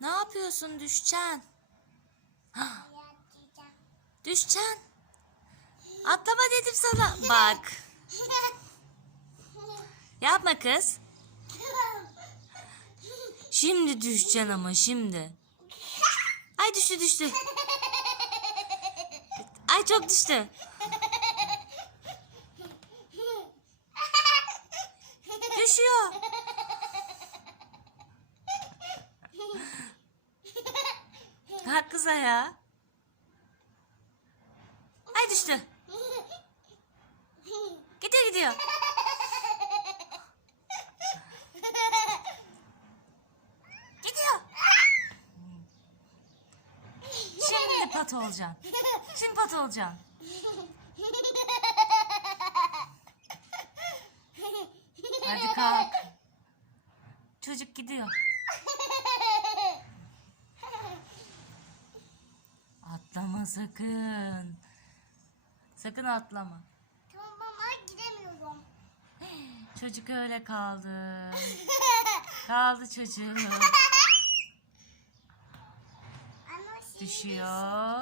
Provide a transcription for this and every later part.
Ne yapıyorsun düşeceksin? Düşeceksin. Atlama dedim sana. Bak. Yapma kız. Şimdi düşeceksin ama şimdi. Ay düştü düştü. Ay çok düştü. Kalk kız ayağa. Ay düştü. Gidiyor gidiyor. Gidiyor. Şimdi pat olacaksın. Şimdi pat olacaksın. Hadi kalk. Çocuk gidiyor. Atlama sakın. Sakın atlama. Tamam ama gidemiyorum. Çocuk öyle kaldı. Kaldı çocuk. Düşüyor.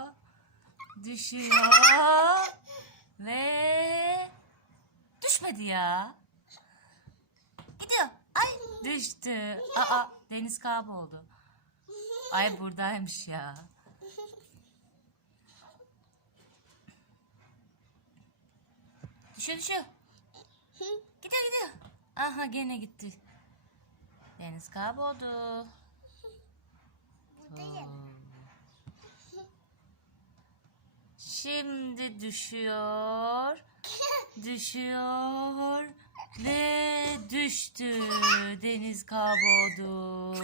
Düşüyor. Ve düşmedi ya. Gidiyor. Ay düştü. Aa deniz kayboldu. Ay buradaymış ya. Düşüyor düşüyor. Gidiyor gidiyor. Aha gene gitti. Deniz kayboldu. buradayım. Şimdi düşüyor. Düşüyor. Ve düştü. Deniz kayboldu.